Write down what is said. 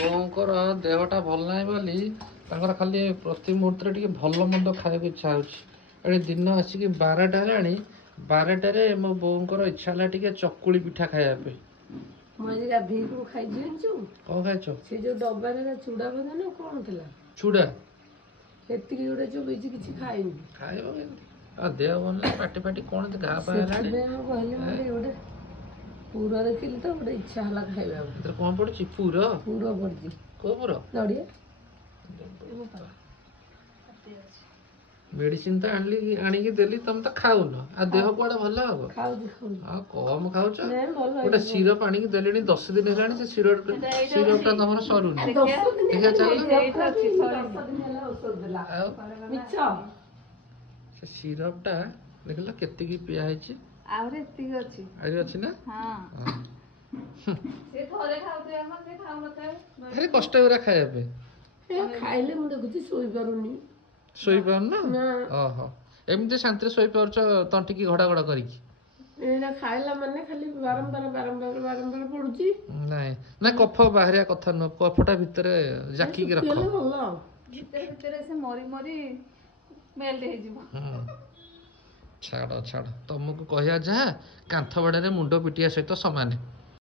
ବୋଉଙ୍କର ଦେହଟା ଭଲ ନାହିଁ ବୋଲି ତାଙ୍କର ଖାଲି ପ୍ରତି ମୁହୂର୍ତ୍ତରେ ଟିକେ ଭଲ ମନ୍ଦ ଖାଇବାକୁ ଇଚ୍ଛା ହେଉଛି। ଏଠି ଦିନ ଆସିକି 12ଟା ହେଲାଣି। 12ଟାରେ ମୋ ବୋଉଙ୍କର ଇଚ୍ଛା ହେଲା ଟିକେ ଚକୁଳି ପିଠା ଖାଇବା ପାଇଁ। ମୁଁ ଆଜି ଗାଧେଇକି ଖାଇଛି ଜାଣିଛୁ? କ'ଣ ଖାଇଛ? ସେ ଯୋଉ ଡବାରେ ଚୁଡ଼ା ଭଜା ନା କ'ଣ ଥିଲା ଚୁଡ଼ା ସେତିକି ଗୋଟେ ଚୋବେଇଛି, କିଛି ଖାଇନି। ଖାଇବ କେମିତି? ଆଉ ଦେହ ଭଲ ନାହିଁ, ପାଟି ପାଟି କ'ଣ ଘା ପା ହେଲାଣି। ସେଥିପାଇଁ ମୁଁ କହିଲି ମୁଁ ଗୋଟେ ପୁର ଦେଖିଲି ତ ଗୋଟେ ଇଚ୍ଛା ହେଲା ଖାଇବାକୁ। ଏଥିରେ କ'ଣ ପଡୁଛି? ପୁର ପଡିଛି। କୋଉ ପୁର? ନଡ଼ିଆ। ମେଡିସିନ ତ ଆଣିକି ଦେଲି, ତମେ ତ ଖାଉନ, ଆଉ ଦେହ କୁଆଡେ ଭଲ ହବ? ଖାଉଛି ଆଉ କମ ଖାଉଛ। ନାଇଁ, ଭଲ ଗୋଟେ ସିରପ ଆଣିକି ଦେଲେଣି 10 ଦିନ ହେଲାଣି, ସେ ସିରପଟା ତମର ସରୁନି। ଦେଖିଆ ଚାଲ। ଆଉ ସେ ସିରପଟା ଦେଖିଲ କେତିକି ପିଆ ହେଇଛି? ଆହୁରି ଏତିକି ଅଛି। ଆହୁରି ଅଛି ନା? ସେ ଥରେ ଖାଉଥିବେ, ଆମର ସେ ଖାଉନଥାଏ। ଭାରି କଷ୍ଟ ଏଗୁରା ଖାଇବା ପାଇଁ। ଖାଇଲେ ମୁଁ ଦେଖୁଛି ଶୋଇପାରୁନି। ଶୋଇପାରୁନ? ଓହୋ, ଏମିତି ଶାନ୍ତିରେ ଶୋଇପାରୁଛ ତଣ୍ଟିକି ଘଡା ଘଡା କରିକି? ଏଇଟା ଖାଇଲା ମାନେ ଖାଲି ବାରମ୍ବାର ପଡୁଛି। ନାଇଁ ନା, କଫ ବାହାରିବା କଥା ନୁହଁ, କଫଟା ଭିତରେ ଜାକିକି ରଖ। ଭିତରେ ସେ ମରି ମରି ମେଲ୍ଟ ହେଇଯିବ। ଛାଡ ତମକୁ କହିବା ଯାହା କାନ୍ଥ ବାଡରେ ମୁଣ୍ଡ ପିଟିବା ସହିତ ସମାନ।